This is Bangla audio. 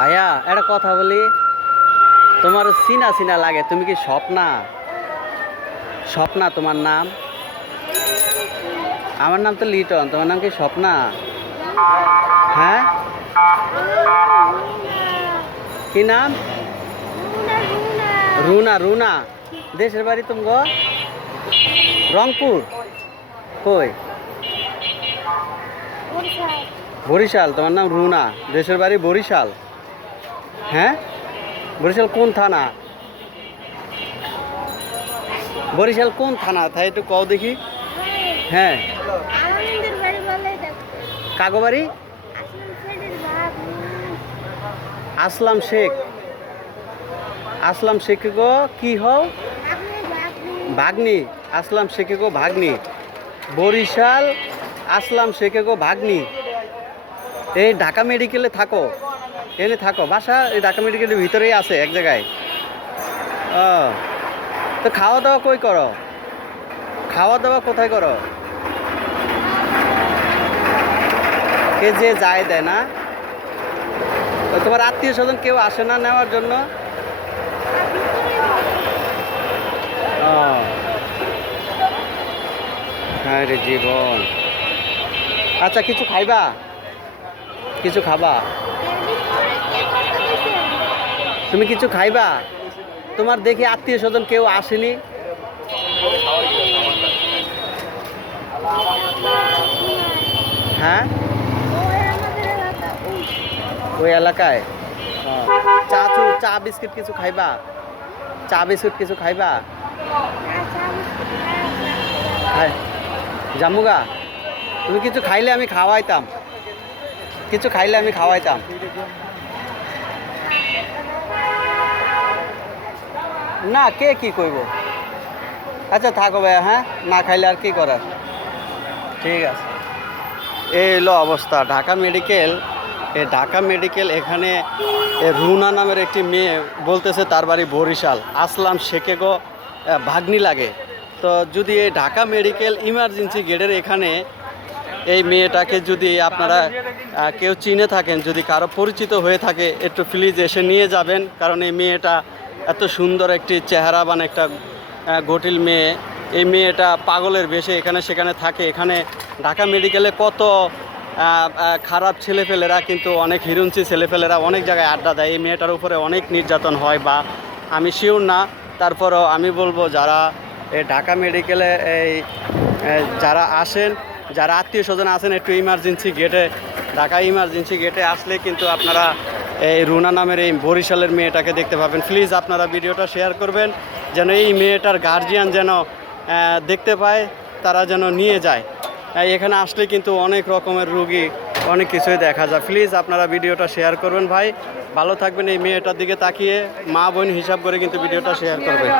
ভাইয়া একটা কথা বলি, তোমার চিনা চিনা লাগে, তুমি কি স্বপ্না? স্বপ্না তোমার নাম? আমার নাম তো লিটন, তোমার নাম কি স্বপ্না? হ্যাঁ, কি নাম? রুনা। রুনা দেশের বাড়ি তুমগো? রংপুর? কই? বরিশাল। তোমার নাম রুনা, দেশের বাড়ি বরিশাল? হ্যাঁ, বরিশাল কোন থানা? বরিশাল কোন থানা তাই একটু কও দেখি। হ্যাঁ, কাগোবাড়ি? আসলাম শেখ। আসলাম শেখ গো কি হও? ভাগ্নি। আসলাম শেখে গো ভাগ্নি। বরিশাল আসলাম শেখে গো ভাগ্নি। এই ঢাকা মেডিকেলে থাকো? এনে থাকো? বাসা এই ঢাকা মেডিকেলের ভিতরেই আছে এক জায়গায়? ও, তো খাওয়া দাওয়া কই করো? খাওয়া দাওয়া কোথায় করো? কে যে যায় দেয় না? তোমার আত্মীয় স্বজন কেউ আসে না নেওয়ার জন্য? ও, হ্যাঁ রে জীবন। আচ্ছা, কিছু খাইবা? কিছু খাবা? তুমি কিছু খাইবা? তোমার দেখি আত্মীয় স্বজন কেউ আসেনি? হ্যাঁ, ওই এলাকায়? চা বিস্কিট কিছু খাইবা? চা বিস্কুট কিছু খাইবা? হ্যাঁ, জামুগা। তুমি কিছু খাইলে আমি খাওয়াইতাম। কিছু খাইলে আমি খাওয়াইতাম। না, কে কি কইব? আচ্ছা থাকো ভাইয়া, হ্যাঁ, না খাইলে আর কি করার। ঠিক আছে। এই হলো অবস্থা ঢাকা মেডিকেল। এই ঢাকা মেডিকেল এখানে রুনা নামের একটি মেয়ে বলতেছে তার বাড়ি বরিশাল, আসলাম শেখে গো ভাগ্নি লাগে। তো যদি এই ঢাকা মেডিকেল ইমার্জেন্সি গেটের এখানে এই মেয়েটাকে যদি আপনারা কেউ চিনে থাকেন, যদি কারো পরিচিত হয়ে থাকে, একটু প্লিজ এসে নিয়ে যাবেন। কারণ এই মেয়েটা এত সুন্দর একটি চেহারাবান একটা গটিল মেয়ে। এই মেয়েটা পাগলের বেশে এখানে সেখানে থাকে। এখানে ঢাকা মেডিকেলে কত খারাপ ছেলেপেলেরা, কিন্তু অনেক হিরুঞ্চি ছেলেপেলেরা অনেক জায়গায় আড্ডা দেয়। এই মেয়েটার উপরে অনেক নির্যাতন হয়, বা আমি শিওর না, তারপরও আমি বলবো যারা এই ঢাকা মেডিকেলে যারা আসেন, যারা আত্মীয় স্বজন আছেন, একটু ইমার্জেন্সি গেটে, ঢাকা ইমার্জেন্সি গেটে আসলে কিন্তু আপনারা এই রুনা নামের এই বরিশালের মেয়েটাকে দেখতে পাবেন। প্লিজ আপনারা ভিডিওটা শেয়ার করবেন, যেন এই মেয়েটার গার্জিয়ান যেন দেখতে পায়, তারা যেন নিয়ে যায়। এখানে আসলে কিন্তু অনেক রকমের রুগী, অনেক কিছুই দেখা যায়। প্লিজ আপনারা ভিডিওটা শেয়ার করবেন ভাই, ভালো থাকবেন। এই মেয়েটার দিকে তাকিয়ে মা বোন হিসাব করে কিন্তু ভিডিওটা শেয়ার করবেন।